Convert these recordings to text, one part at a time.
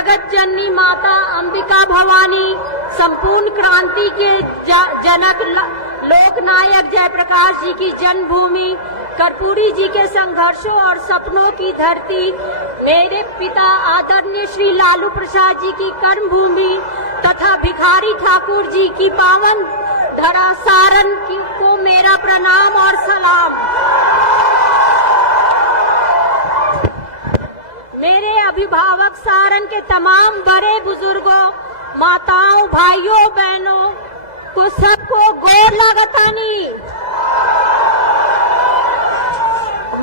जगत जननी माता अंबिका भवानी, संपूर्ण क्रांति के जनक लोकनायक जयप्रकाश जी की जन्मभूमि, कर्पूरी जी के संघर्षों और सपनों की धरती, मेरे पिता आदरणीय श्री लालू प्रसाद जी की कर्मभूमि तथा भिखारी ठाकुर जी की पावन धरा सारण को मेरा प्रणाम और सलाम। मेरे अभिभावक सारण के तमाम बड़े बुजुर्गों, माताओं, भाइयों, बहनों को सबको गोर लागतानी।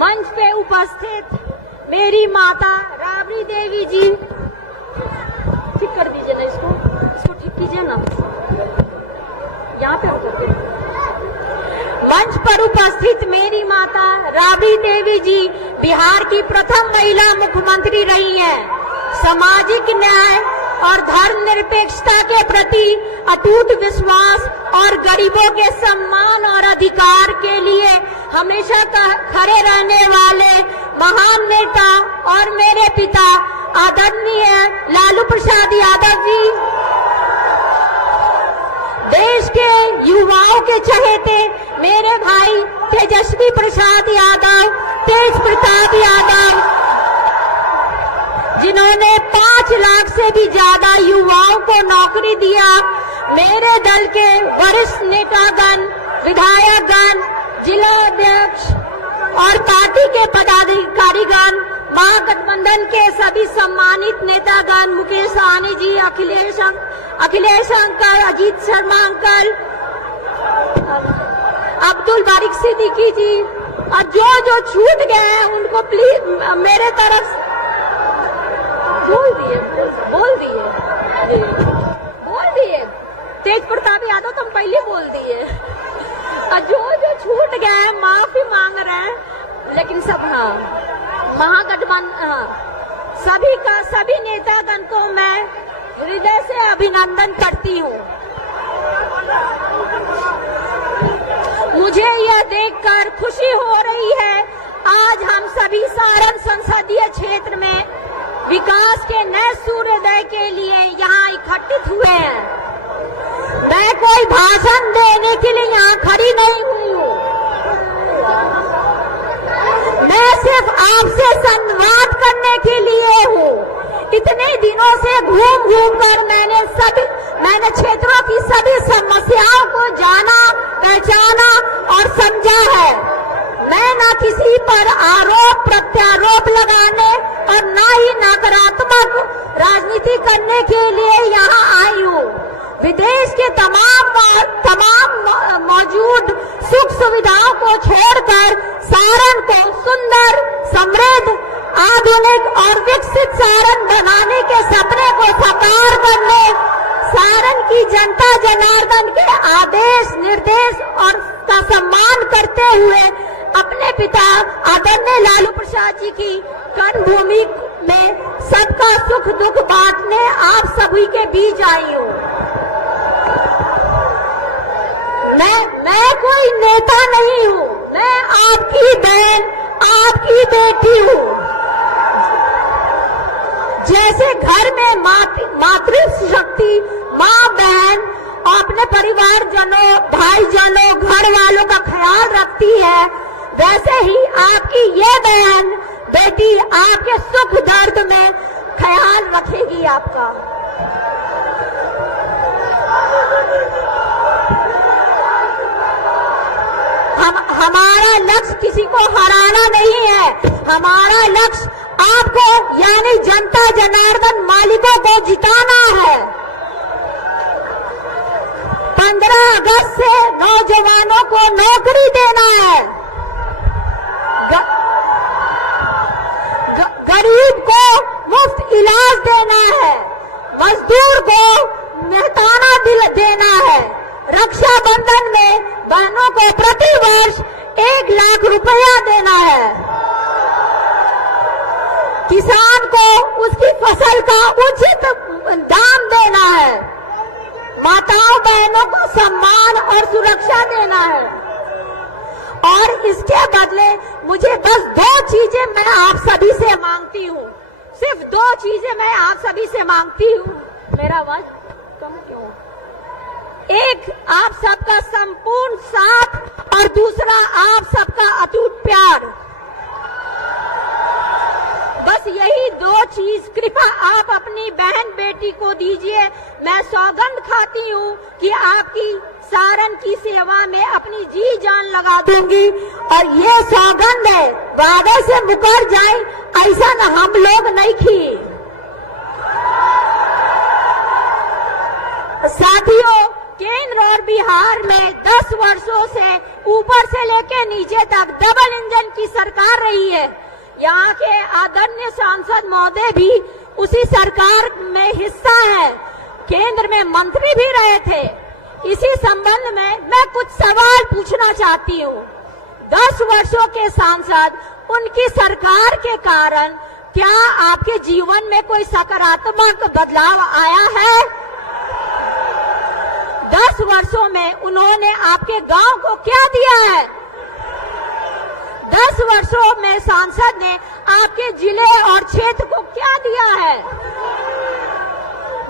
मंच पे उपस्थित मेरी माता राबड़ी देवी जी, ठीक कर दीजिए ना इसको ठीक कीजिए ना, यहाँ पे होकर मंच पर उपस्थित मेरी माता राबड़ी देवी जी बिहार की प्रथम महिला मुख्यमंत्री रही हैं। सामाजिक न्याय और धर्मनिरपेक्षता के प्रति अटूट विश्वास और गरीबों के सम्मान और अधिकार के लिए हमेशा खड़े रहने वाले महान नेता और मेरे पिता आदरणीय लालू प्रसाद यादव जी, देश के युवाओं के चहेते मेरे भाई तेजस्वी प्रसाद यादव, तेज प्रताप यादव, जिन्होंने 5 लाख से भी ज्यादा युवाओं को नौकरी दिया, मेरे दल के वरिष्ठ नेतागण, विधायकगण, जिला अध्यक्ष और पार्टी के पदाधिकारीगण, महागठबंधन के सभी सम्मानित नेतागण, मुकेश सहनी जी, अखिलेश अंकल, अजीत शर्मा अंकल, अब्दुल बारिक सिद्दीकी जी, और जो छूट गए हैं उनको प्लीज मेरे तरफ बोल दिए। तेज प्रताप यादव तुम पहले बोल दिए। और जो छूट गए हैं माफी मांग रहे हैं, लेकिन सब महागठबंधन सभी नेतागण को मैं हृदय से अभिनंदन करती हूँ। मुझे यह देखकर खुशी हो रही है, आज हम सभी सारण संसदीय क्षेत्र में विकास के नए सूर्योदय के लिए यहाँ इकट्ठित हुए हैं। मैं कोई भाषण देने के लिए यहाँ खड़ी नहीं हुई हूँ, मैं सिर्फ आपसे संवाद करने के लिए हूँ। इतने दिनों से घूम कर मैंने क्षेत्रों की सभी समस्याओं को जाना, पहचाना और समझा है। मैं न किसी पर आरोप प्रत्यारोप लगाने और न ही नकारात्मक राजनीति करने के लिए यहाँ आई हूँ। विदेश के तमाम मौजूद सुख सुविधाओं को छोड़कर सारण को सुंदर, समृद्ध, आधुनिक और विकसित सारण बनाने के सपने को साकार करने, सारण की जनता जनार्दन के आदेश निर्देश और का सम्मान करते हुए अपने पिता आदरणीय लालू प्रसाद जी की कर्मभूमि में सबका सुख दुख बांटने आप सभी के बीच आई हूँ। मैं कोई नेता नहीं हूँ, मैं आपकी बहन, आपकी बेटी हूँ। जैसे घर में मातृ शक्ति माँ बहन अपने परिवारजनों, भाईजनों, घर वालों का ख्याल रखती है, वैसे ही आपकी ये बहन बेटी आपके सुख दर्द में ख्याल रखेगी आपका। हमारा लक्ष्य किसी को हराना नहीं है, हमारा लक्ष्य आपको यानी जनता जनार्दन मालिकों को जिताना है। 15 अगस्त से नौजवानों को नौकरी देना है, गरीब को मुफ्त इलाज देना है, मजदूर को मेहताना दिल देना है, रक्षाबंधन में बहनों को प्रति वर्ष 1 लाख रुपया देना है, किसान को उसकी फसल का उचित दाम देना है, माताओं बहनों को सम्मान और सुरक्षा देना है। और इसके बदले मुझे बस 2 चीजें मैं आप सभी से मांगती हूँ। सिर्फ 2 चीजें मैं आप सभी से मांगती हूँ। मेरा आवाज कम क्यों? एक, आप सबका संपूर्ण साथ और दूसरा आप सबका अटूट प्यार। बस यही 2 चीज कृपा आप अपनी बहन बेटी को दीजिए। मैं सौगंध खाती हूँ कि आपकी सारण की सेवा में अपनी जी जान लगा दूंगी और ये सौगंध है, वादे से मुकर जाए ऐसा न हम लोग नहीं किए। साथियों, केंद्र और बिहार में 10 वर्षों से ऊपर से लेकर नीचे तक डबल इंजन की सरकार रही है। यहाँ के आदरणीय सांसद महोदय भी उसी सरकार में हिस्सा है, केंद्र में मंत्री भी रहे थे। इसी संबंध में मैं कुछ सवाल पूछना चाहती हूँ। 10 वर्षों के सांसद, उनकी सरकार के कारण क्या आपके जीवन में कोई सकारात्मक बदलाव आया है? 10 वर्षों में उन्होंने आपके गांव को क्या दिया है? 10 वर्षों में सांसद ने आपके जिले और क्षेत्र को क्या दिया है?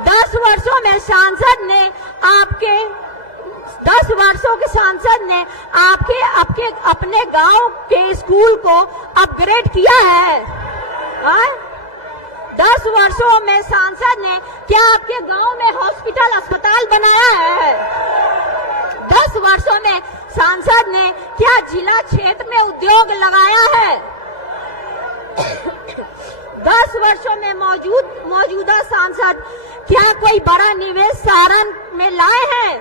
10 वर्षों में सांसद ने आपके 10 वर्षों के सांसद ने आपके अपने गांव के स्कूल को अपग्रेड किया है? 10 वर्षों में सांसद ने क्या आपके गांव में हॉस्पिटल अस्पताल बनाया है? 10 वर्षों में सांसद ने क्या जिला क्षेत्र में उद्योग लगाया है? 10 वर्षों में मौजूदा सांसद क्या कोई बड़ा निवेश सारण में लाए हैं?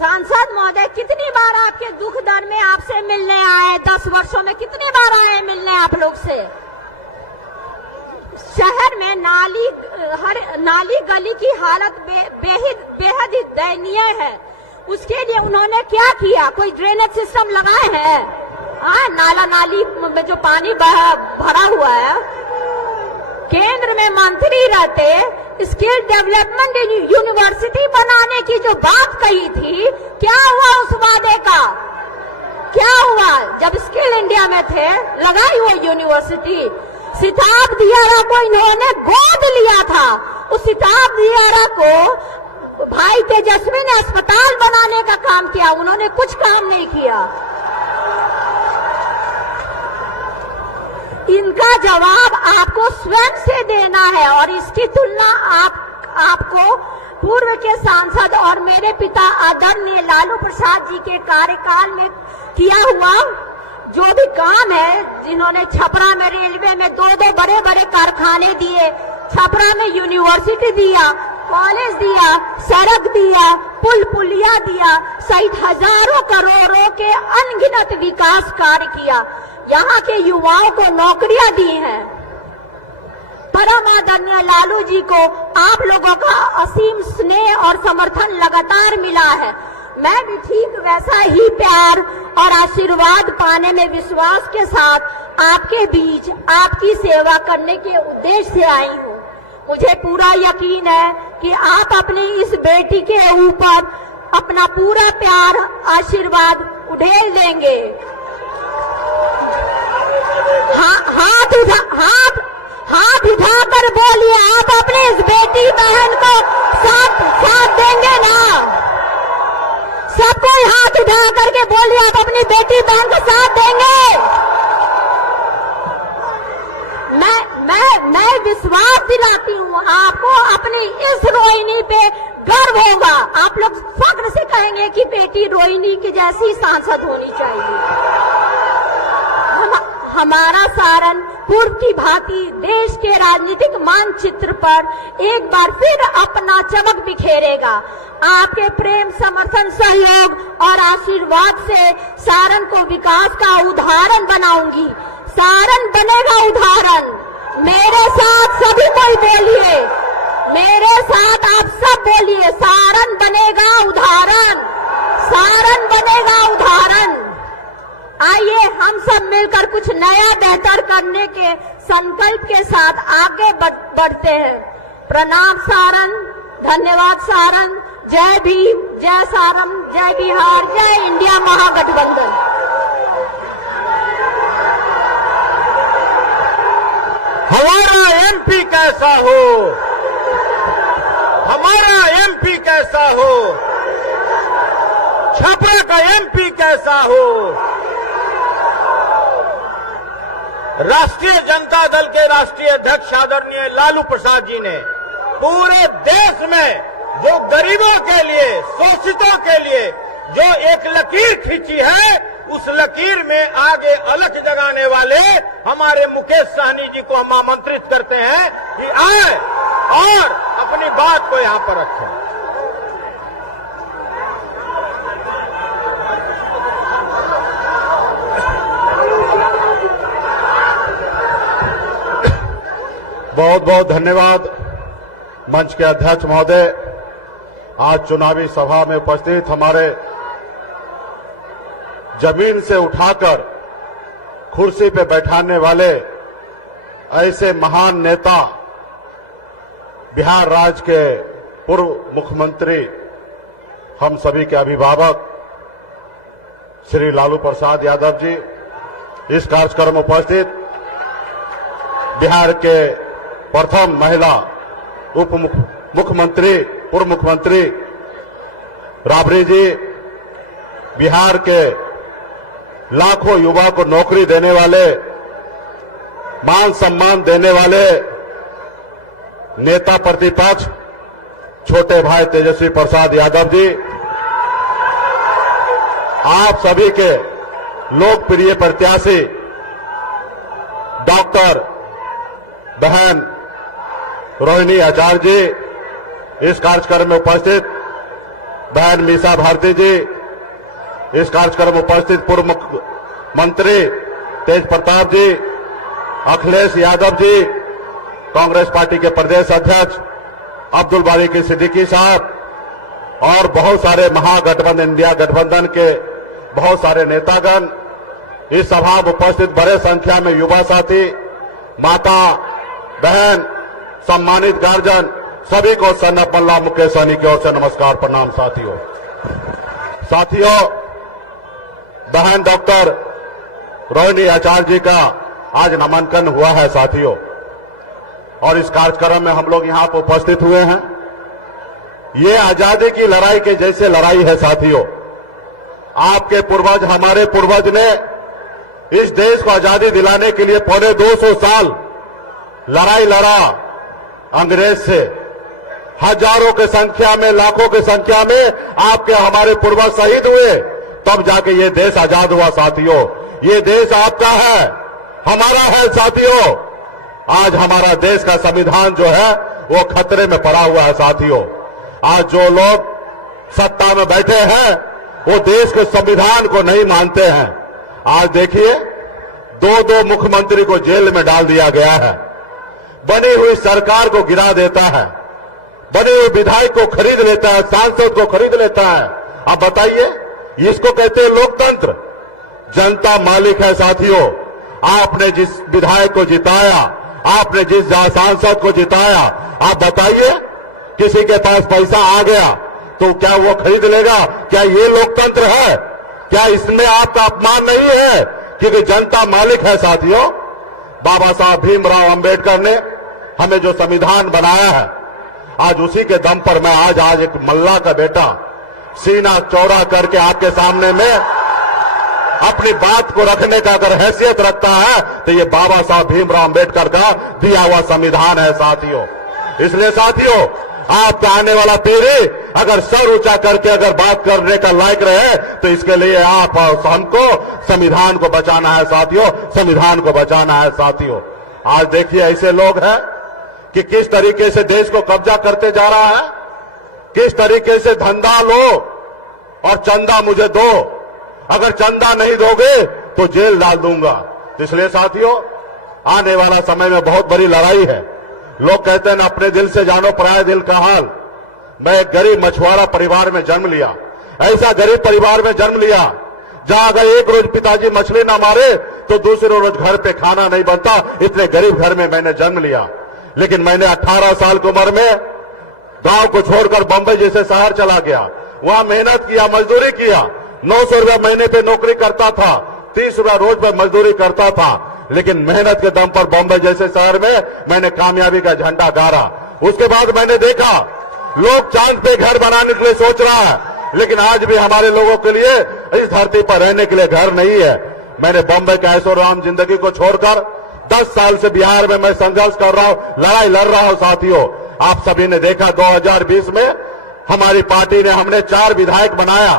सांसद महोदय कितनी बार आपके दुख दर्द में आपसे मिलने आए? 10 वर्षों में कितनी बार आए मिलने आप लोग से? शहर में नाली गली की हालत बेहद ही दयनीय है। उसके लिए उन्होंने क्या किया? कोई ड्रेनेज सिस्टम लगाए हैं? नाला नाली में जो पानी भरा हुआ है। केंद्र में मंत्री रहते स्किल डेवलपमेंट यूनिवर्सिटी बनाने की जो बात कही थी, क्या हुआ उस वादे का? क्या हुआ? जब स्किल इंडिया में थे लगाई वो यूनिवर्सिटी। सिताब दियारा को इन्होंने गोद लिया था। उस सिताब दियारा को भाई तेजस्वी ने अस्पताल बनाने का काम किया, उन्होंने कुछ काम नहीं किया। इनका जवाब आपको स्वयं से देना है और इसकी तुलना आपको पूर्व के सांसद और मेरे पिता आदरणीय लालू प्रसाद जी के कार्यकाल में किया हुआ जो भी काम है, जिन्होंने छपरा में रेलवे में 2 बड़े बड़े कारखाने दिए, छपरा में यूनिवर्सिटी दिया, कॉलेज दिया, सड़क दिया, पुल पुलिया दिया, सहित हजारों करोड़ों के अनगिनत विकास कार्य किया, यहाँ के युवाओं को नौकरियां दी हैं। परम आदरणीय लालू जी को आप लोगों का असीम स्नेह और समर्थन लगातार मिला है। मैं भी ठीक वैसा ही प्यार और आशीर्वाद पाने में विश्वास के साथ आपके बीच आपकी सेवा करने के उद्देश्य से आई हूँ। मुझे पूरा यकीन है कि आप अपनी इस बेटी के ऊपर अपना पूरा प्यार आशीर्वाद उड़ेल देंगे। हाथ उठाकर बोलिए, आप अपनी इस बेटी बहन को साथ देंगे ना? सबको हाथ उठा करके बोलिए, आप अपनी बेटी बहन को साथ देंगे? मैं विश्वास दिलाती हूँ आपको, अपनी इस रोहिणी पे गर्व होगा। आप लोग फक्र से कहेंगे कि बेटी रोहिणी की जैसी सांसद होनी चाहिए। हमारा सारण पूर्व की भांति देश के राजनीतिक मानचित्र पर एक बार फिर अपना चमक बिखेरेगा। आपके प्रेम, समर्थन, सहयोग और आशीर्वाद से सारण को विकास का उदाहरण बनाऊंगी। सारण बनेगा उदाहरण। मेरे साथ सभी कोई बोलिए, मेरे साथ आप सब बोलिए, सारण बनेगा उदाहरण, सारण बनेगा उदाहरण। आइए हम सब मिलकर कुछ नया बेहतर करने के संकल्प के साथ आगे बढ़ते हैं। प्रणाम सारण, धन्यवाद सारण, जय भीम, जय सारण, जय बिहार, जय इंडिया महागठबंधन। हमारा एमपी कैसा हो, हमारा एमपी कैसा हो, छपरा का एमपी कैसा हो। राष्ट्रीय जनता दल के राष्ट्रीय अध्यक्ष आदरणीय लालू प्रसाद जी ने पूरे देश में जो गरीबों के लिए, शोषितों के लिए जो एक लकीर खींची है, उस लकीर में आगे अलख जगाने वाले हमारे मुकेश सहनी जी को हम आमंत्रित करते हैं कि आए और अपनी बात को यहां पर रखें। बहुत बहुत धन्यवाद मंच के अध्यक्ष महोदय। आज चुनावी सभा में उपस्थित हमारे जमीन से उठाकर कुर्सी पे बैठाने वाले ऐसे महान नेता, बिहार राज्य के पूर्व मुख्यमंत्री, हम सभी के अभिभावक श्री लालू प्रसाद यादव जी, इस कार्यक्रम में उपस्थित बिहार के प्रथम महिला उप मुख्यमंत्री, पूर्व मुख्यमंत्री राबड़ी जी, बिहार के लाखों युवा को नौकरी देने वाले, मान सम्मान देने वाले नेता प्रतिपक्ष छोटे भाई तेजस्वी प्रसाद यादव जी, आप सभी के लोकप्रिय प्रत्याशी डॉक्टर बहन रोहिणी आचार्य जी, इस कार्यक्रम में उपस्थित बहन मीसा भारती जी, इस कार्यक्रम में उपस्थित पूर्व मुख्यमंत्री तेज प्रताप जी, अखिलेश यादव जी, कांग्रेस पार्टी के प्रदेश अध्यक्ष अब्दुल बारी सिद्दीकी साहब और बहुत सारे महागठबंधन, इंडिया गठबंधन के बहुत सारे नेतागण, इस सभा में उपस्थित बड़े संख्या में युवा साथी, माता बहन, सम्मानित गार्जियन, सभी को सन ऑफ मल्ला मुकेश सहनी की ओर से नमस्कार, प्रणाम। साथियों, बहन डॉक्टर रोहिणी आचार्य जी का आज नामांकन हुआ है साथियों, और इस कार्यक्रम में हम लोग यहां पर उपस्थित हुए हैं। ये आजादी की लड़ाई के जैसे लड़ाई है साथियों। आपके पूर्वज, हमारे पूर्वज ने इस देश को आजादी दिलाने के लिए पौने 200 साल लड़ाई लड़ा अंग्रेज से। हजारों की संख्या में, लाखों की संख्या में आपके हमारे पूर्वज शहीद हुए, तब जाके ये देश आजाद हुआ साथियों। ये देश आपका है, हमारा है साथियों। आज हमारा देश का संविधान जो है वो खतरे में पड़ा हुआ है साथियों। आज जो लोग सत्ता में बैठे हैं वो देश के संविधान को नहीं मानते हैं। आज देखिए, दो मुख्यमंत्री को जेल में डाल दिया गया है, बनी हुई सरकार को गिरा देता है, बने हुए विधायक को खरीद लेता है, सांसद को खरीद लेता है। अब बताइए, इसको कहते हैं लोकतंत्र? जनता मालिक है साथियों। आपने जिस विधायक को जिताया, आपने जिस सांसद को जिताया, आप बताइए, किसी के पास पैसा आ गया तो क्या वो खरीद लेगा? क्या ये लोकतंत्र है? क्या इसमें आपका अपमान नहीं है? क्योंकि जनता मालिक है साथियों। बाबा साहब भीमराव अंबेडकर ने हमें जो संविधान बनाया है, आज उसी के दम पर मैं आज एक मल्ला का बेटा सीना चौड़ा करके आपके सामने में अपनी बात को रखने का अगर हैसियत रखता है तो ये बाबा साहब भीमराव अंबेडकर का दिया हुआ संविधान है साथियों। इसलिए साथियों, आपका आने वाला पीढ़ी अगर सर ऊंचा करके अगर बात करने का लायक रहे तो इसके लिए आप हमको संविधान को बचाना है साथियों, संविधान को बचाना है साथियों। आज देखिए, ऐसे लोग हैं कि किस तरीके से देश को कब्जा करते जा रहा है, किस तरीके से धंधा लो और चंदा मुझे दो, अगर चंदा नहीं दोगे तो जेल डाल दूंगा। इसलिए साथियों, आने वाला समय में बहुत बड़ी लड़ाई है। लोग कहते हैं ना, अपने दिल से जानो पराये दिल का हाल। मैं एक गरीब मछुआरा परिवार में जन्म लिया, ऐसा गरीब परिवार में जन्म लिया जहां अगर एक रोज पिताजी मछली ना मारे तो दूसरे रोज घर पे खाना नहीं बनता। इतने गरीब घर में मैंने जन्म लिया, लेकिन मैंने 18 साल की उम्र में गांव को छोड़कर बंबई जैसे शहर चला गया, वहां मेहनत किया, मजदूरी किया। 900 रुपया महीने पे नौकरी करता था, 30 रुपया रोज पे मजदूरी करता था, लेकिन मेहनत के दम पर बॉम्बे जैसे शहर में मैंने कामयाबी का झंडा गाड़ा। उसके बाद मैंने देखा लोग चांद पे घर बनाने के लिए सोच रहा है, लेकिन आज भी हमारे लोगों के लिए इस धरती पर रहने के लिए घर नहीं है। मैंने बॉम्बे के ऐशोआराम जिंदगी को छोड़कर 10 साल से बिहार में मैं संघर्ष कर रहा हूं, लड़ाई लड़ रहा हूं। साथियों, आप सभी ने देखा 2020 में हमारी पार्टी ने हमने 4 विधायक बनाया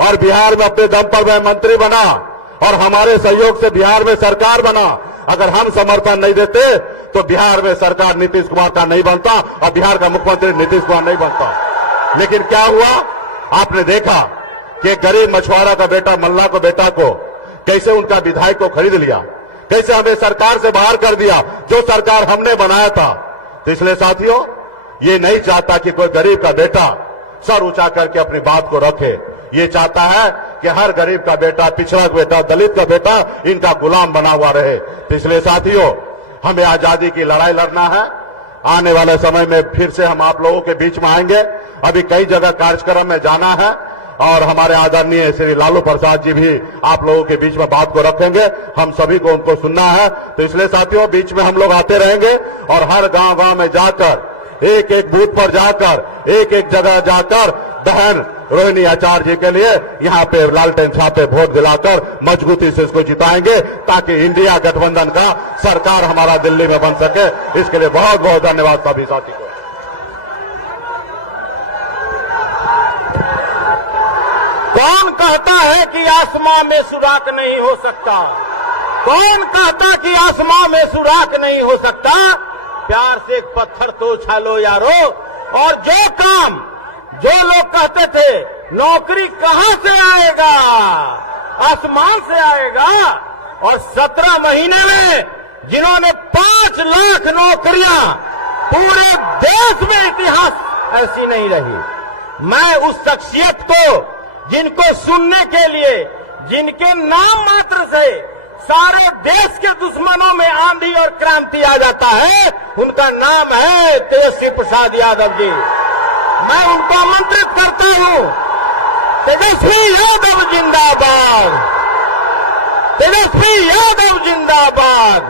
और बिहार में अपने दम पर मैं मंत्री बना और हमारे सहयोग से बिहार में सरकार बना। अगर हम समर्थन नहीं देते तो बिहार में सरकार नीतीश कुमार का नहीं बनता और बिहार का मुख्यमंत्री नीतीश कुमार नहीं बनता। लेकिन क्या हुआ, आपने देखा कि गरीब मछुआरा का बेटा मल्ला को बेटा को कैसे उनका विधायक को खरीद लिया, कैसे हमें सरकार से बाहर कर दिया जो सरकार हमने बनाया था। तो इसलिए साथियों, ये नहीं चाहता कि कोई गरीब का बेटा सर ऊंचा करके अपनी बात को रखे। ये चाहता है कि हर गरीब का बेटा, पिछड़ा का बेटा, दलित का बेटा इनका गुलाम बना हुआ रहे। तो इसलिए साथियों, हमें आजादी की लड़ाई लड़ना है। आने वाले समय में फिर से हम आप लोगों के बीच में आएंगे। अभी कई जगह कार्यक्रम में जाना है और हमारे आदरणीय श्री लालू प्रसाद जी भी आप लोगों के बीच में बात को रखेंगे। हम सभी को उनको सुनना है। तो इसलिए साथियों, बीच में हम लोग आते रहेंगे और हर गांव-गांव में जाकर, एक एक बूथ पर जाकर, एक एक जगह जाकर बहन रोहिणी आचार्य जी के लिए यहाँ पे लालटेन छापे वोट दिलाकर मजबूती से इसको जिताएंगे ताकि इंडिया गठबंधन का सरकार हमारा दिल्ली में बन सके। इसके लिए बहुत बहुत धन्यवाद सभी साथी को। कौन कहता है कि आसमां में सुराख नहीं हो सकता? कौन कहता कि आसमां में सुराख नहीं हो सकता? प्यार से एक पत्थर तो उछालो यारो। और जो काम जो लोग कहते थे नौकरी कहां से आएगा, आसमान से आएगा, और 17 महीने में जिन्होंने 5 लाख नौकरियां, पूरे देश में इतिहास ऐसी नहीं रही। मैं उस शख्सियत को, जिनको सुनने के लिए, जिनके नाम मात्र से सारे देश के दुश्मनों में आंधी और क्रांति आ जाता है, उनका नाम है तेजस्वी प्रसाद यादव जी। मैं उनको आमंत्रित करता हूं, तेजस्वी यादव जिंदाबाद, तेजस्वी यादव जिंदाबाद,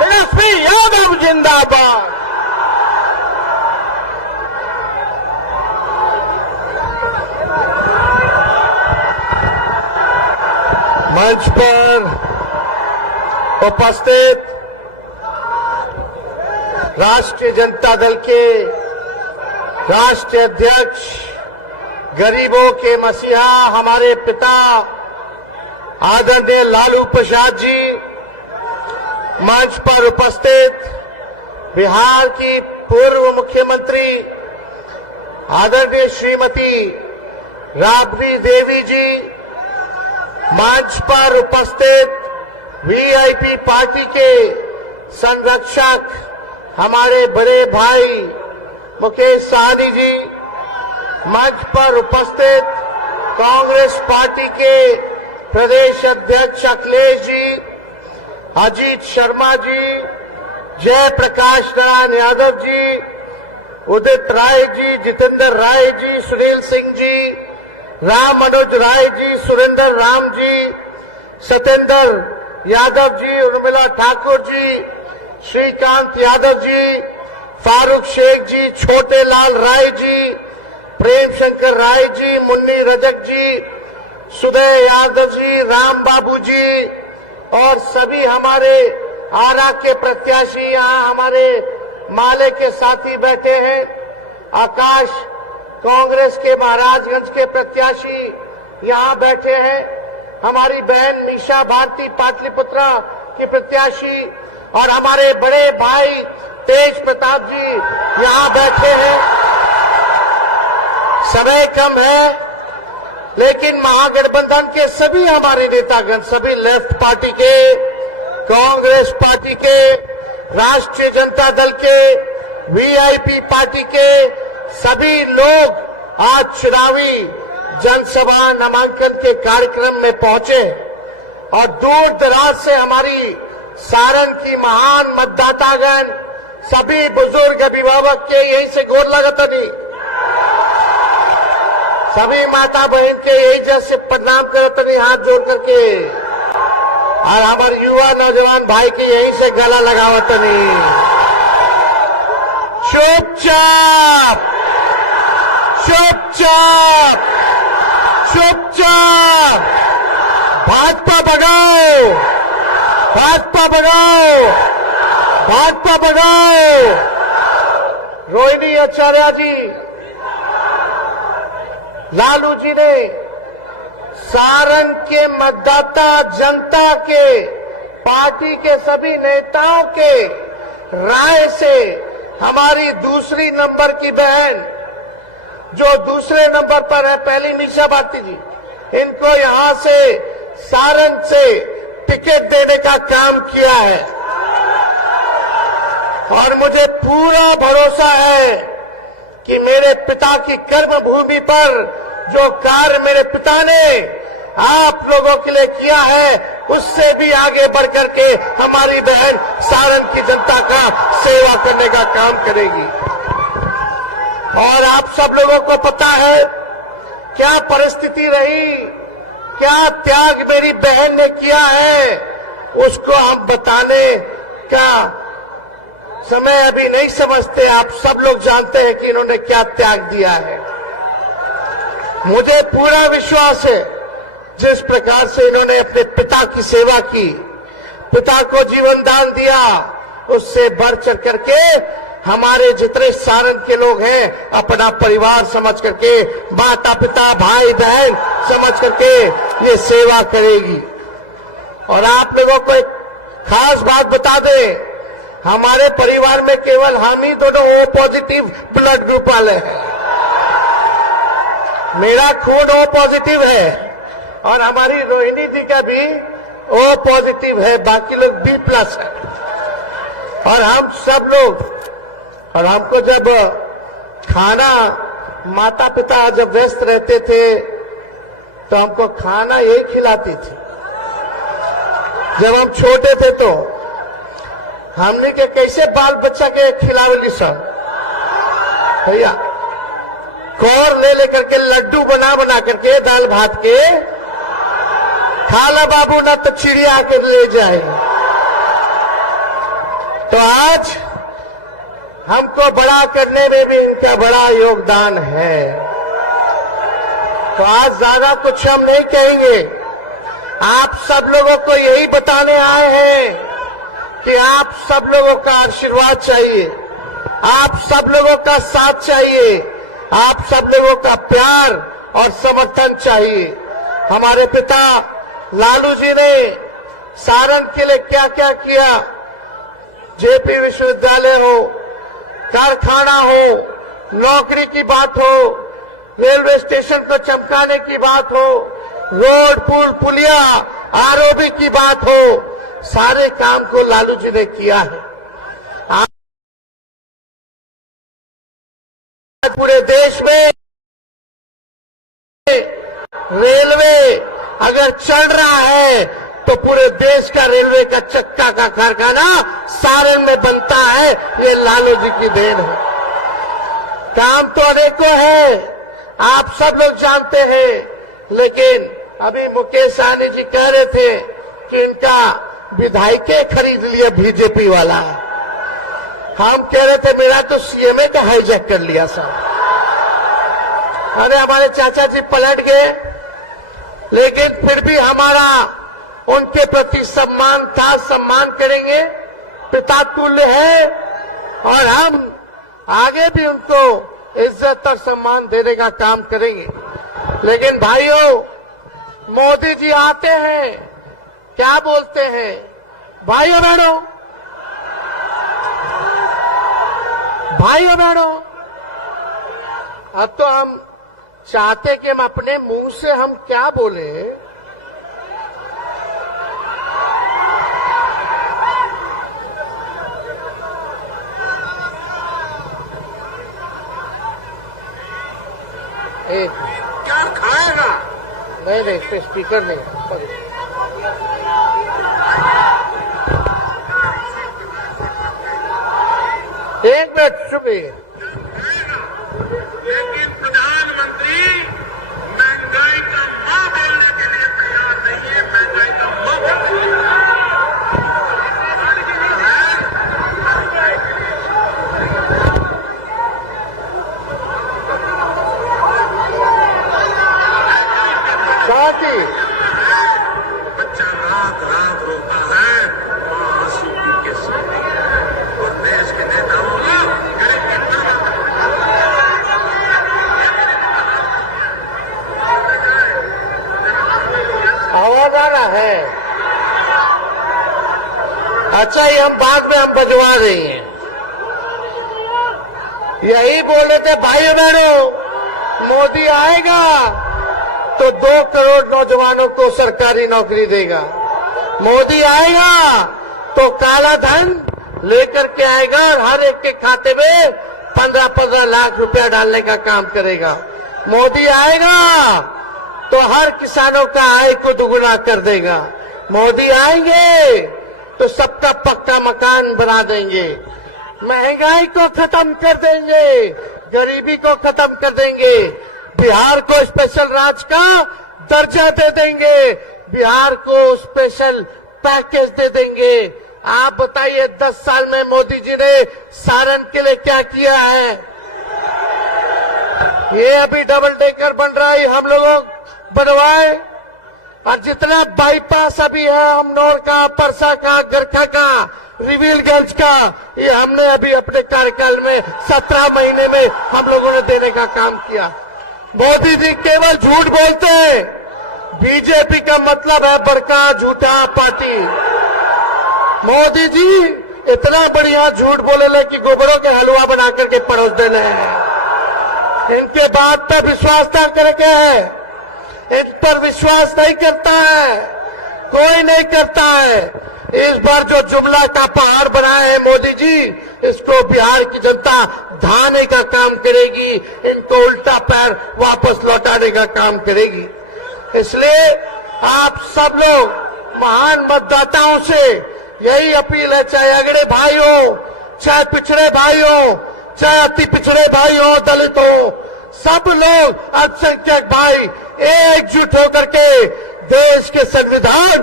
तेजस्वी यादव जिंदाबाद। मंच पर उपस्थित राष्ट्रीय जनता दल के राष्ट्रीय अध्यक्ष, गरीबों के मसीहा हमारे पिता आदरणीय लालू प्रसाद जी, मंच पर उपस्थित बिहार की पूर्व मुख्यमंत्री आदरणीय श्रीमती राबड़ी देवी जी, मंच पर उपस्थित वीआईपी पार्टी के संरक्षक हमारे बड़े भाई मुकेश सहनी जी, मंच पर उपस्थित कांग्रेस पार्टी के प्रदेश अध्यक्ष अखिलेश जी, अजीत शर्मा जी, जयप्रकाश नारायण यादव जी, उदित राय जी, जितेंद्र राय जी, सुनील सिंह जी, राम मनोज राय जी, सुरेंद्र राम जी, सत्येंद्र यादव जी, उर्मिला ठाकुर जी, श्रीकांत यादव जी, फारूक शेख जी, छोटे लाल राय जी, प्रेम शंकर राय जी, मुन्नी रजक जी, सुदय यादव जी, राम बाबू जी और सभी हमारे आरा के प्रत्याशी यहाँ हमारे माले के साथी बैठे हैं। आकाश कांग्रेस के महाराजगंज के प्रत्याशी यहाँ बैठे हैं। हमारी बहन मीशा भारती पाटलिपुत्रा की प्रत्याशी और हमारे बड़े भाई तेज प्रताप जी यहाँ बैठे हैं। समय कम है, लेकिन महागठबंधन के सभी हमारे नेतागण, सभी लेफ्ट पार्टी के, कांग्रेस पार्टी के, राष्ट्रीय जनता दल के, वीआईपी पार्टी के सभी लोग आज चुनावी जनसभा नामांकन के कार्यक्रम में पहुंचे और दूर दराज से हमारी सारण की महान मतदातागण, सभी बुजुर्ग अभिभावक के यहीं से गोर लगतनी, सभी माता बहन के यही जैसे प्रणाम करतनी हाथ जोड़ करके। और हमारे युवा नौजवान भाई की यहीं से गला लगावत नहीं। चुपचाप चुपचाप चुपचाप भाजपा भगाओ, भाजपा भगाओ, भाजपा भगाओ। रोहिणी आचार्य जी, लालू जी ने सारण के मतदाता जनता के, पार्टी के सभी नेताओं के राय से हमारी दूसरी नंबर की बहन, जो दूसरे नंबर पर है, पहली मीसा भारती जी, इनको यहां से सारण से टिकट देने का काम किया है। और मुझे पूरा भरोसा है कि मेरे पिता की कर्म भूमि पर जो कार्य मेरे पिता ने आप लोगों के लिए किया है, उससे भी आगे बढ़ करके हमारी बहन सारण की जनता का सेवा करने का काम करेगी। और आप सब लोगों को पता है क्या परिस्थिति रही, क्या त्याग मेरी बहन ने किया है, उसको हम बताने का समय अभी नहीं समझते। आप सब लोग जानते हैं कि इन्होंने क्या त्याग दिया है। मुझे पूरा विश्वास है जिस प्रकार से इन्होंने अपने पिता की सेवा की, पिता को जीवन दान दिया, उससे बढ़ चढ़ करके हमारे जितने सारण के लोग हैं अपना परिवार समझ करके, माता पिता भाई बहन समझ करके ये सेवा करेगी। और आप लोगों को एक खास बात बता दें, हमारे परिवार में केवल हम ही दोनों ओ पॉजिटिव ब्लड ग्रुप वाले हैं। मेरा खून ओ पॉजिटिव है और हमारी रोहिणी जी का भी ओ पॉजिटिव है, बाकी लोग बी प्लस है। और हम सब लोग, और हमको जब खाना, माता पिता जब व्यस्त रहते थे तो हमको खाना यही खिलाती थी। जब हम छोटे थे तो हमने के कैसे बाल बच्चा के खिलावली सब भैया, कौर ले लेकर के लड्डू बना बना करके दाल भात के, खाला बाबू ना तो चिड़िया के ले जाए। तो आज हमको बड़ा करने में भी इनका बड़ा योगदान है। तो आज ज्यादा कुछ हम नहीं कहेंगे, आप सब लोगों को यही बताने आए हैं कि आप सब लोगों का आशीर्वाद चाहिए, आप सब लोगों का साथ चाहिए, आप सब लोगों का प्यार और समर्थन चाहिए। हमारे पिता लालू जी ने सारण के लिए क्या क्या किया, जेपी विश्वविद्यालय हो, कारखाना हो, नौकरी की बात हो, रेलवे स्टेशन को चमकाने की बात हो, रोड पुल पुलिया आरओबी की बात हो, सारे काम को लालू जी ने किया है। आज पूरे देश में रेलवे अगर चल रहा है तो पूरे देश का रेलवे का चक्का का कारखाना सारण में बनता है, ये लालू जी की देन है। काम तो अनेकों है, आप सब लोग जानते हैं, लेकिन अभी मुकेश सहनी जी कह रहे थे कि इनका विधायके खरीद लिया बीजेपी वाला। हम कह रहे थे मेरा तो सीएमए का हाईजैक कर लिया साहब। अरे हमारे चाचा जी पलट गए, लेकिन फिर भी हमारा उनके प्रति सम्मान था, सम्मान करेंगे, पिता तुल्य है और हम आगे भी उनको इज्जत और सम्मान देने का काम करेंगे। लेकिन भाइयों, मोदी जी आते हैं, क्या बोलते हैं, भाइयों बहनों, भाइयों बहनों, अब तो हम चाहते कि हम अपने मुंह से हम क्या बोले, क्या खाएगा? नहीं इस पे स्पीकर नहीं, सॉरी। एक मिनट चुपिए। लेकिन प्रधानमंत्री महंगाई का मां बोलने के लिए तैयार नहीं है, महंगाई का मां बोलने के लिए अच्छा ये हम बाद में हम बजवा रहे हैं। यही बोल रहे थे भाइयों बहनों, मोदी आएगा तो 2 करोड़ नौजवानों को सरकारी नौकरी देगा। मोदी आएगा तो काला धन लेकर के आएगा और हर एक के खाते में 15-15 लाख रुपया डालने का काम करेगा। मोदी आएगा तो हर किसानों का आय को दुगुना कर देगा। मोदी आएंगे तो सबका पक्का मकान बना देंगे, महंगाई को खत्म कर देंगे, गरीबी को खत्म कर देंगे, बिहार को स्पेशल राज्य का दर्जा दे देंगे, बिहार को स्पेशल पैकेज दे देंगे। आप बताइए 10 साल में मोदी जी ने सारण के लिए क्या किया है? ये अभी डबल डेकर बन रहा है, हम लोगों बनवाए, और जितना बाईपास अभी है अमनौर का, परसा का, गरखा का, रिवीलगंज का, ये हमने अभी अपने कार्यकाल में 17 महीने में हम लोगों ने देने का काम किया। मोदी जी केवल झूठ बोलते हैं। बीजेपी का मतलब है बड़का झूठा पार्टी। मोदी जी इतना बढ़िया झूठ बोले कि गोबरों के हलवा बना करके परोस देने हैं। इनके बात पर विश्वास न करके है, इन पर विश्वास नहीं करता है, कोई नहीं करता है। इस बार जो जुमला का पहाड़ बनाए हैं मोदी जी, इसको बिहार की जनता ढाने का काम करेगी, इनको उल्टा पैर वापस लौटाने का काम करेगी। इसलिए आप सब लोग महान मतदाताओं से यही अपील है, चाहे अगड़े भाई हो, चाहे पिछड़े भाई हो, चाहे अति पिछड़े भाई हो, दलित हो, सब लोग अल्पसंख्यक भाई एकजुट होकर के देश के संविधान,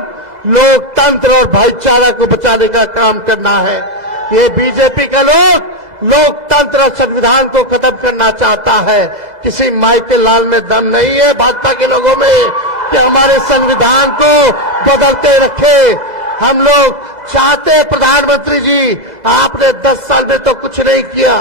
लोकतंत्र और भाईचारा को बचाने का काम करना है। ये बीजेपी का लोकतंत्र और संविधान को खत्म करना चाहता है। किसी माइकल लाल में दम नहीं है भाजपा के लोगों में कि हमारे संविधान को बदलते रखे। हम लोग चाहते हैं प्रधानमंत्री जी, आपने 10 साल में तो कुछ नहीं किया,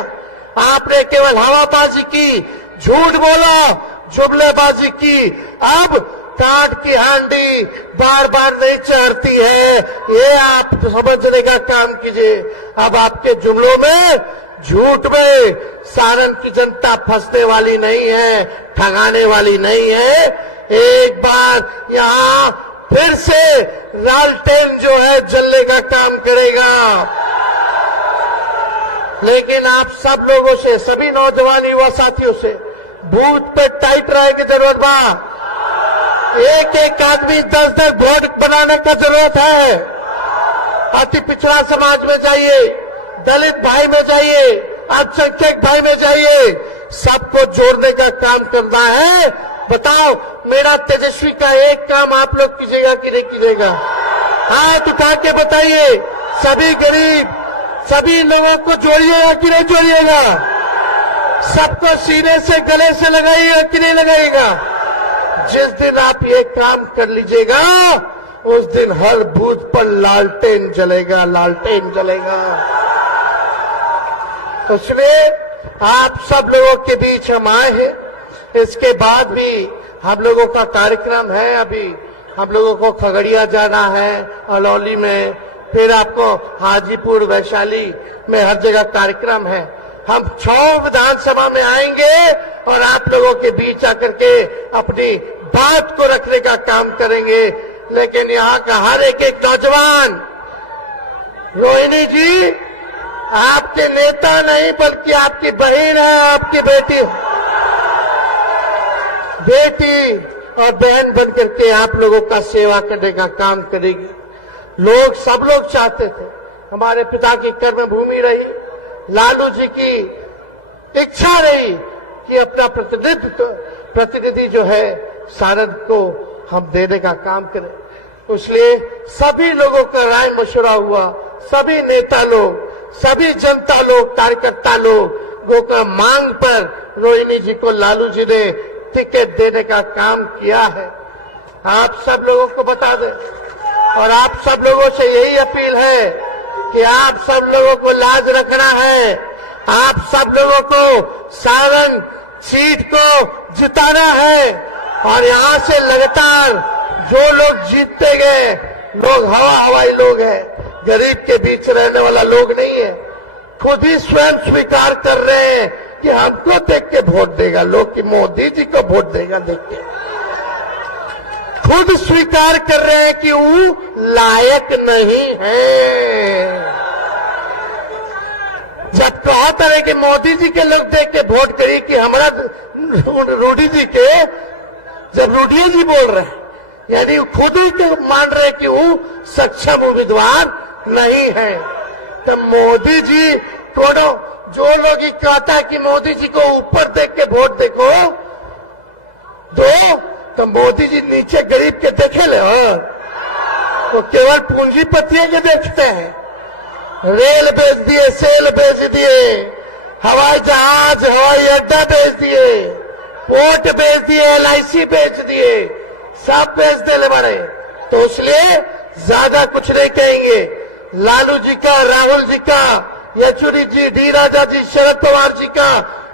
आपने केवल हवाबाजी की, झूठ बोला, जुमलेबाजी की। अब काट की हांडी बार बार नहीं चढ़ती है, ये आप समझने का काम कीजिए। अब आपके जुमलों में, झूठ में सारण की जनता फंसने वाली नहीं है, ठगाने वाली नहीं है। एक बार यहाँ फिर से लालटेन जो है जलने का काम करेगा। लेकिन आप सब लोगों से, सभी नौजवान युवा साथियों से बूथ पे टाइट रहने की जरूरत बा। एक एक आदमी 10-10 वोट बनाने का जरूरत है। अति पिछड़ा समाज में जाइए, दलित भाई में जाइए, अल्पसंख्यक भाई में जाइए, सबको जोड़ने का काम करना है। बताओ, मेरा तेजस्वी का एक काम आप लोग कीजिएगा कि नहीं कीजिएगा? हाथ उठा के बताइए। सभी गरीब, सभी लोगों को जोड़िएगा कि नहीं जोड़िएगा? सबको सीने से, गले से लगाइएगा कि नहीं लगाइएगा? जिस दिन आप ये काम कर लीजिएगा, उस दिन हर बूथ पर लालटेन जलेगा, लालटेन जलेगा। इसलिए आप सब लोगों के बीच हम आए हैं। इसके बाद भी हम लोगों का कार्यक्रम है। अभी हम लोगों को खगड़िया जाना है, अलौली में, फिर आपको हाजीपुर, वैशाली में हर जगह कार्यक्रम है। हम 6 विधानसभा में आएंगे और आप लोगों के बीच आकर के अपनी बात को रखने का काम करेंगे। लेकिन यहाँ का हर एक नौजवान, रोहिणी जी आपके नेता नहीं बल्कि आपकी बहन है, आपकी बेटी और बहन बन करके आप लोगों का सेवा करने का काम करेगी। सब लोग चाहते थे, हमारे पिता की कर्मभूमि रही, लालू जी की इच्छा रही कि अपना प्रतिनिधि जो है सारण को हम देने का काम करें। इसलिए सभी लोगों का राय मशवरा हुआ, सभी नेता लोग, सभी जनता लोग, कार्यकर्ता लोगों का मांग पर रोहिणी जी को लालू जी ने टिकट देने का काम किया है। आप सब लोगों को बता दें, और आप सब लोगों से यही अपील है कि आप सब लोगों को लाज रखना है। आप सब लोगों को सारण सीट को जिताना है, और यहाँ से लगातार जो लोग जीतते गए, लोग हवाई लोग हैं, गरीब के बीच रहने वाला लोग नहीं है। खुद ही स्वयं स्वीकार कर रहे हैं कि हमको देख के वोट देगा लोग, कि मोदी जी को वोट देगा देख के। खुद स्वीकार कर रहे हैं कि वो लायक नहीं है। जब कहते रहे कि मोदी जी के लोग देख के वोट करिए कि हमारा रूडी जी के, जब रूडी जी बोल रहे हैं यानी खुद ही के मान रहे कि वो सक्षम उम्मीदवार नहीं है। तो मोदी जी को जो लोग कहता है कि मोदी जी को ऊपर देख के वोट देखो दो, तो मोदी जी नीचे गरीब के देखे ले, वो केवल पूंजीपतियों के देखते हैं। रेल बेच दिए, सेल बेच दिए, हवाई जहाज हवाई अड्डा बेच दिए, पोर्ट बेच दिए, LIC बेच दिए, सब बेच देने बड़े। तो इसलिए ज्यादा कुछ नहीं कहेंगे। लालू जी का, राहुल जी का, येचुरी जी, डी राजा जी, शरद पवार जी का,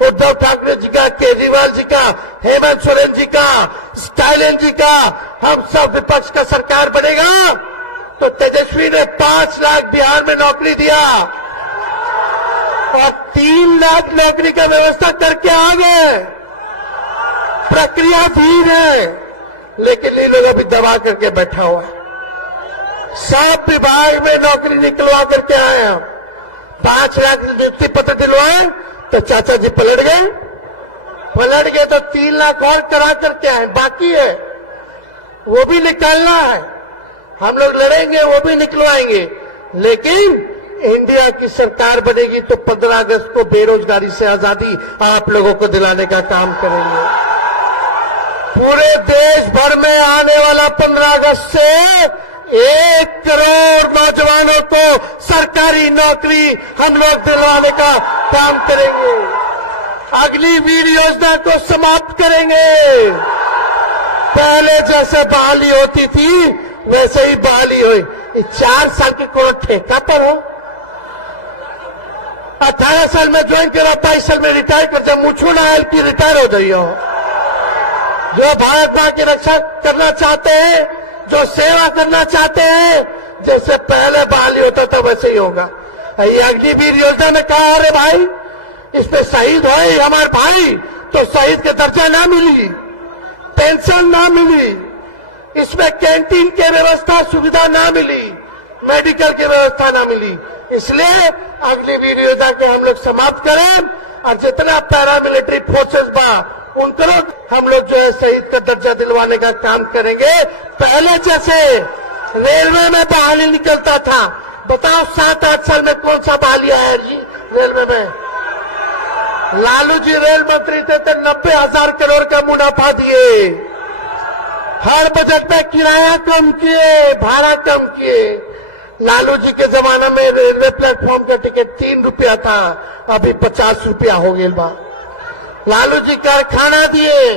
उद्धव ठाकरे जी का, केजरीवाल जी का, हेमंत सोरेन जी का, स्टालिन जी का, हम सब विपक्ष का सरकार बनेगा तो तेजस्वी ने 5 लाख बिहार में नौकरी दिया और 3 लाख नौकरी का व्यवस्था करके आ गए। प्रक्रिया धीर है लेकिन इन लोगों भी दबा करके बैठा हुआ है। सब विभाग में नौकरी निकलवा करके आए हम। 5 लाख नियुक्ति पत्र दिलवाए तो चाचा जी पलट गए तो 3 लाख और करा करके आए, बाकी है वो भी निकालना है। हम लोग लड़ेंगे, वो भी निकलवाएंगे। लेकिन इंडिया की सरकार बनेगी तो 15 अगस्त को बेरोजगारी से आजादी आप लोगों को दिलाने का काम करेंगे। पूरे देश भर में आने वाला 15 अगस्त से 1 करोड़ नौजवानों को सरकारी नौकरी हम लोग दिलवाने का काम करेंगे। अगली वीर योजना को समाप्त करेंगे। पहले जैसे बहाली होती थी वैसे ही बहाली हुई। 4 साल के कोई ठेका पर हो, 18 साल में ज्वाइन करा, 22 साल में रिटायर कर जाए, मुझो ना आयल की रिटायर हो जाइए। जो भारत मां की रक्षा करना चाहते हैं, जो सेवा करना चाहते हैं, जैसे पहले बहाली होता था वैसे ही होगा। ये अग्निवीर योजना में कहा, अरे भाई इसमें शहीद हो हमारे भाई तो शहीद के दर्जा ना मिली, पेंशन ना मिली, इसमें कैंटीन की व्यवस्था सुविधा ना मिली, मेडिकल की व्यवस्था ना मिली। इसलिए अग्निवीर योजना के हम लोग समाप्त करें और जितना पैरामिलिट्री फोर्सेस बा उनको हम लोग जो है शहीद का दर्जा दिलवाने का काम करेंगे। पहले जैसे रेलवे में बहाली निकलता था, बताओ 7-8 साल में कौन सा बहाली आया जी रेलवे में? लालू जी रेल मंत्री थे तो 90,000 करोड़ का मुनाफा दिए। हर बजट में किराया कम किए, भाड़ा कम किए। लालू जी के जमाना में रेलवे प्लेटफॉर्म का टिकट 3 रुपया था, अभी 50 रुपया हो गया बा। लालू जी कारखाना दिए,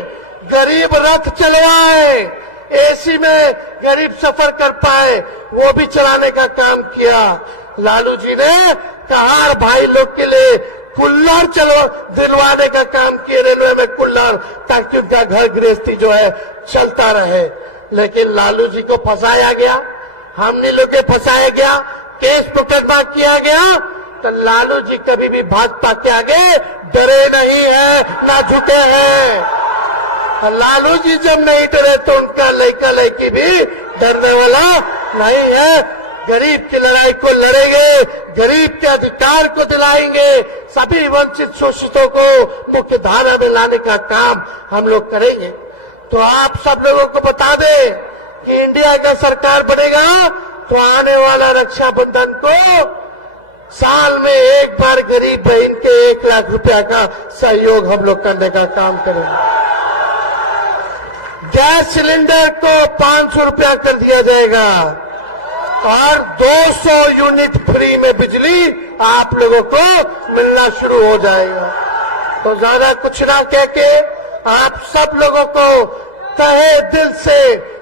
गरीब रथ चलवाए, AC में गरीब सफर कर पाए, वो भी चलाने का काम किया। लालू जी ने कहार भाई लोग के लिए कुल्लर दिलवाने का काम किए, रेलवे में कुल्लर, ताकि उनका घर गृहस्थी जो है चलता रहे। लेकिन लालू जी को फंसाया गया, हमने लोग फंसाया गया, केस मुकदमा किया गया। तो लालू जी कभी भी भाजपा के आगे डरे नहीं है, ना झुके हैं। लालू जी जब नहीं डरे तो उनका लड़का लड़की भी डरने वाला नहीं है। गरीब की लड़ाई को लड़ेंगे, गरीब के अधिकार को दिलाएंगे, सभी वंचित शोषितों को मुख्य धारा में लाने का काम हम लोग करेंगे। तो आप सब लोगों को बता दें कि इंडिया का सरकार बनेगा तो आने वाला रक्षाबंधन को साल में एक बार गरीब बहन के 1 लाख रुपया का सहयोग हम लोग करने का काम करेंगे। गैस सिलेंडर को 500 रुपया कर दिया जाएगा और 200 यूनिट फ्री में बिजली आप लोगों को मिलना शुरू हो जाएगा। तो ज्यादा कुछ ना कह के आप सब लोगों को तहे दिल से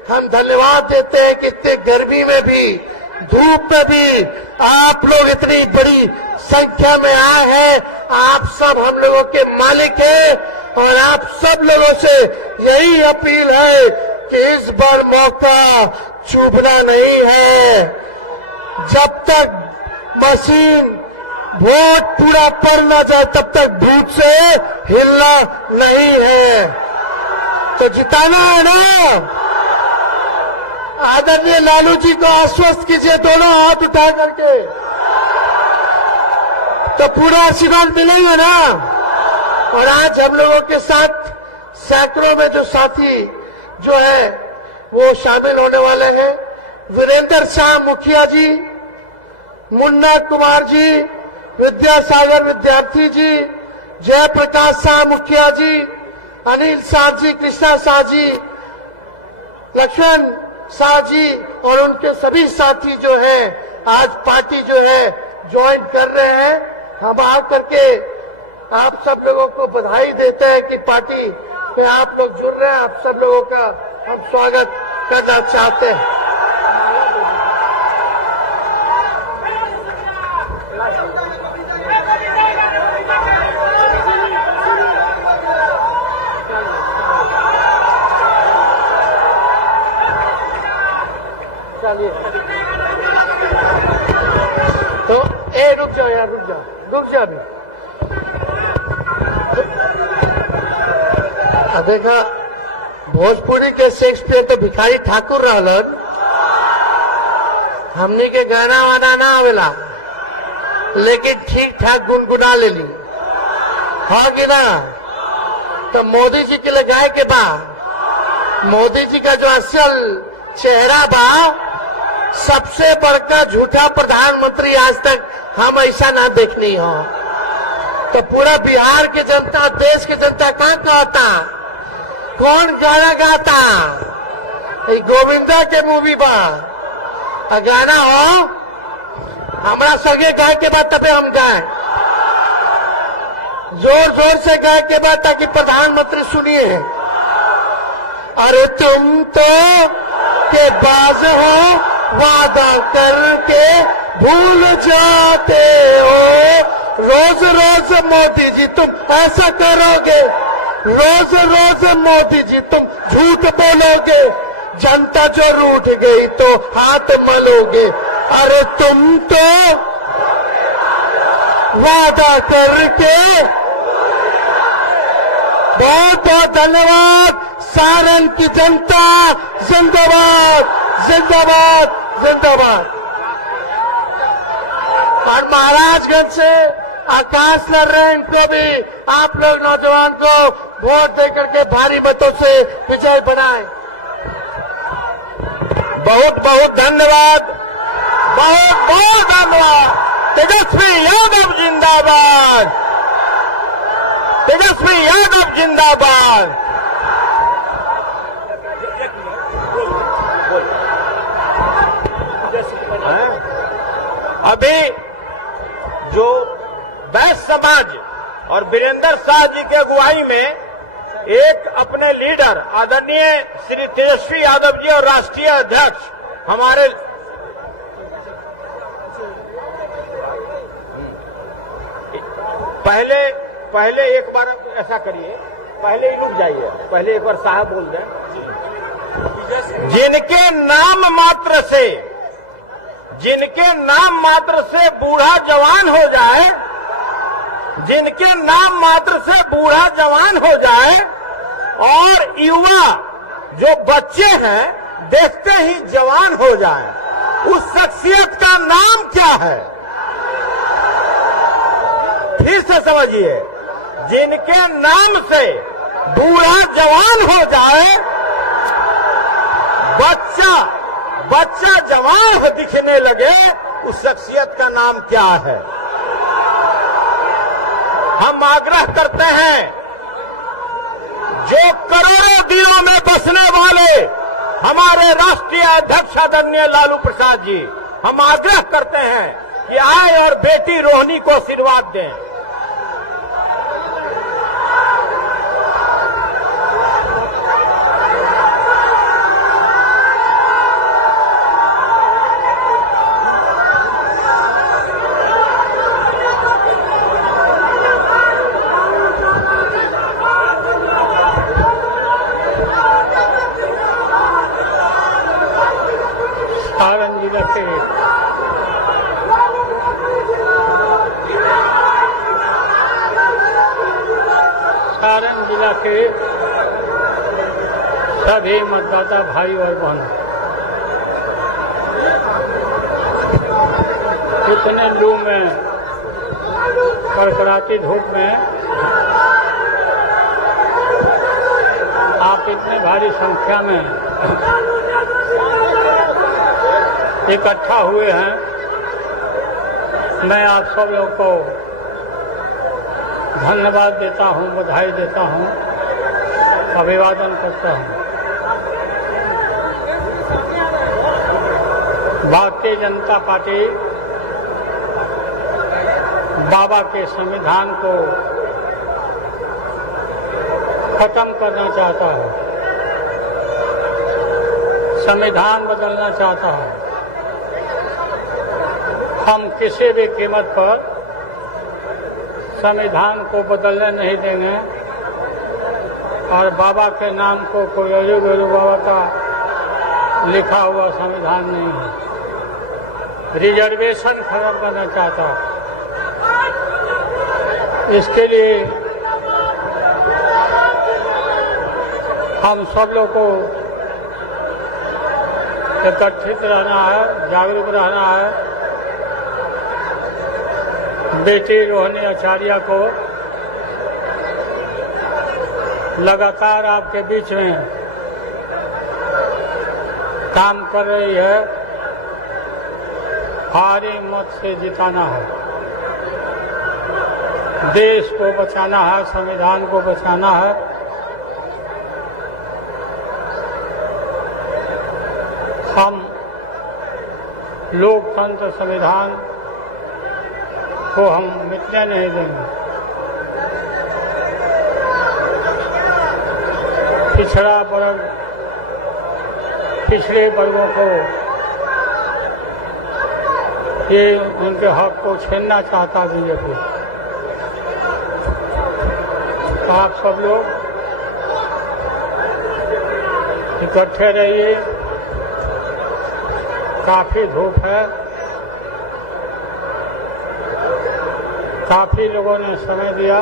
हम धन्यवाद देते हैं कि इतने गर्मी में भी, धूप में भी आप लोग इतनी बड़ी संख्या में आए हैं। आप सब हम लोगों के मालिक हैं और आप सब लोगों से यही अपील है कि इस बार मौका चूकना नहीं है। जब तक मशीन वोट पूरा पड़ न जाए तब तक बूथ से हिलना नहीं है। तो जिताना है ना। आदरणीय लालू जी को आश्वस्त कीजिए दोनों हाथ उठा करके, तो पूरा आशीर्वाद मिलेगा ना। और आज हम लोगों के साथ सैकड़ों में जो साथी जो है वो शामिल होने वाले हैं। वीरेंद्र शाह मुखिया जी, मुन्ना कुमार जी, विद्यासागर विद्यार्थी जी, जयप्रकाश शाह मुखिया जी, अनिल शाह जी, कृष्णा शाह जी, लक्ष्मण शाह जी और उनके सभी साथी जो हैं आज पार्टी जो है ज्वाइन कर रहे हैं। हम आकर के आप सब लोगों को बधाई देते हैं कि पार्टी में आप लोग जुड़ रहे हैं। आप सब लोगों का हम स्वागत करना चाहते हैं। तो रुक जाओ यार, रुक जा अभी। देखा भोजपुरी के शेक्सपियर तो भिखारी ठाकुर रहलन, हमने के गाना वाना ना आवेला, लेकिन ठीक ठाक गुनगुना लेली, हाँ कि ना। तो मोदी जी के लिए गाय के बा, मोदी जी का जो असल चेहरा बा, सबसे बड़का झूठा प्रधानमंत्री आज तक हम ऐसा ना देखनी हो। तो पूरा बिहार की जनता, देश की जनता कहाँ कहता, कौन गाना गाता, गोविंदा के मूवी बा गाना हो, हमारा सगे गाय के बाद तबे हम गाए, जोर जोर से गाय के बाद, ताकि प्रधानमंत्री सुनिए। अरे तुम तो के बाज हो, वादा करके भूल जाते हो, रोज रोज मोदी जी तुम ऐसा करोगे, रोज रोज मोदी जी तुम झूठ बोलोगे, जनता जो रूठ गई तो हाथ मलोगे। अरे तुम तो वादा करके। बहुत बहुत धन्यवाद। सारण की जनता जिंदाबाद, जिंदाबाद, जिंदाबाद। और महाराजगंज से आकाश लड़ रहे हैं, इनको भी आप लोग नौजवान को वोट देकर के भारी मतों से विजय बनाएं। बहुत बहुत धन्यवाद, बहुत बहुत धन्यवाद। तेजस्वी यादव जिंदाबाद, तेजस्वी यादव जिंदाबाद। अभी जो वैश्य समाज और वीरेंद्र शाह जी के अगुवाई में एक अपने लीडर आदरणीय श्री तेजस्वी यादव जी और राष्ट्रीय अध्यक्ष हमारे पहले एक बार ऐसा करिए, पहले ही रुक जाइए, पहले एक बार साहब बोल दें। जिनके नाम मात्र से बूढ़ा जवान हो जाए, जिनके नाम मात्र से बूढ़ा जवान हो जाए और युवा जो बच्चे हैं देखते ही जवान हो जाए, उस शख्सियत का नाम क्या है? फिर से समझिए, जिनके नाम से बूढ़ा जवान हो जाए, बच्चा जवान दिखने लगे, उस शख्सियत का नाम क्या है? हम आग्रह करते हैं, जो करोड़ों दिलों में बसने वाले हमारे राष्ट्रीय अध्यक्ष आदरणीय लालू प्रसाद जी, हम आग्रह करते हैं कि आए और बेटी रोहिणी को आशीर्वाद दें। आनंद जी सारण जिला के सभी मतदाता भाई और बहनों, इतने लू में, कड़कड़ाती धूप में आप इतने भारी संख्या में इकट्ठा हुए हैं। मैं आप सब लोगों को धन्यवाद देता हूं, बधाई देता हूं, अभिवादन करता हूं। भारतीय जनता पार्टी बाबा के संविधान को खत्म करना चाहता है, संविधान बदलना चाहता है। हम किसी भी कीमत पर संविधान को बदलने नहीं देंगे और बाबा के नाम को कोई अजूबेरू बाबा का लिखा हुआ संविधान नहीं है। रिजर्वेशन खत्म करना चाहता है। इसके लिए हम सब लोग को एकत्रित रहना है, जागरूक रहना है। बेटी रोहिणी आचार्य को लगातार आपके बीच में काम कर रही है, भारी मत से जिताना है, देश को बचाना है, संविधान को बचाना है। हम लोकतंत्र संविधान को हम मिटने नहीं देंगे। पिछड़ा वर्ग, पिछड़े वर्गों को ये उनके हक को छीनना चाहता बीजेपी। आप सब लोग इकट्ठे रहिए। काफी धूप है, काफी लोगों ने समय दिया,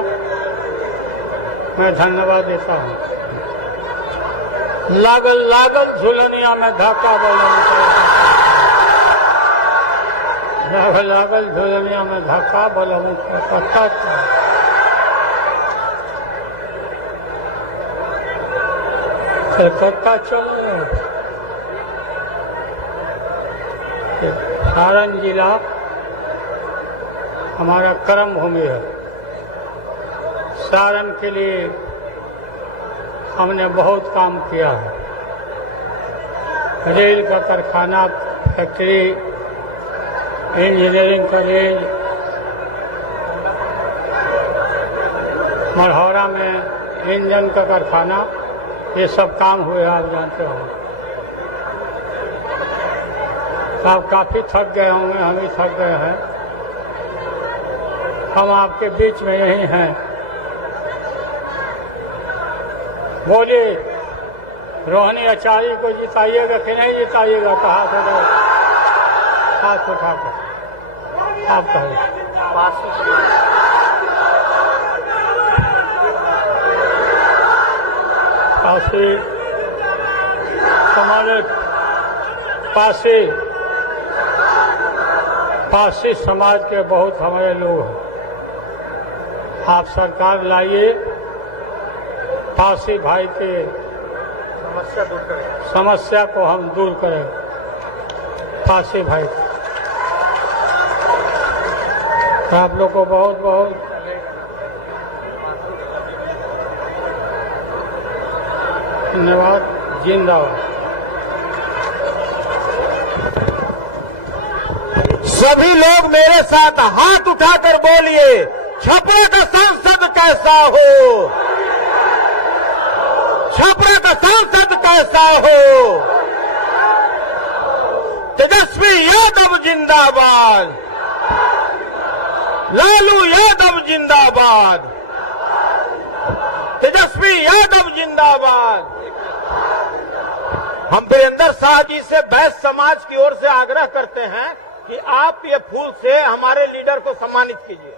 मैं धन्यवाद देता हूँ। लागल लागल झुलनिया में धक्का बलम, लागल लागल झुलनिया में धक्का बलम कलकत्ता चलो। सारण जिला हमारा कर्म भूमि है। सारण के लिए हमने बहुत काम किया है। रेल का कारखाना, फैक्ट्री, इंजीनियरिंग कॉलेज, मढ़ौरा में इंजन का कारखाना, ये सब काम हुए, आप जानते हो। आप काफी थक गए होंगे, हम भी थक गए हैं। हम आपके बीच में यही हैं। बोलिए, रोहिणी आचार्य को जिताइएगा कि नहीं जिताइएगा? तो हाथ उठाकर आप कहिए। काशी हमारे पासी समाज के बहुत हमारे लोग हैं। आप सरकार लाइए, पासी भाई के समस्या को हम दूर करें। पासी भाई, आप लोग को बहुत बहुत धन्यवाद। जिंदाबाद। सभी लोग मेरे साथ हाथ उठाकर बोलिए, छपरा का सांसद कैसा हो, छपरा का सांसद कैसा हो। तेजस्वी यादव जिंदाबाद, लालू यादव जिंदाबाद, तेजस्वी यादव जिंदाबाद। हम वीरेंद्र शाह जी से बैस समाज की ओर से आग्रह करते हैं कि आप ये फूल से हमारे लीडर को सम्मानित कीजिए।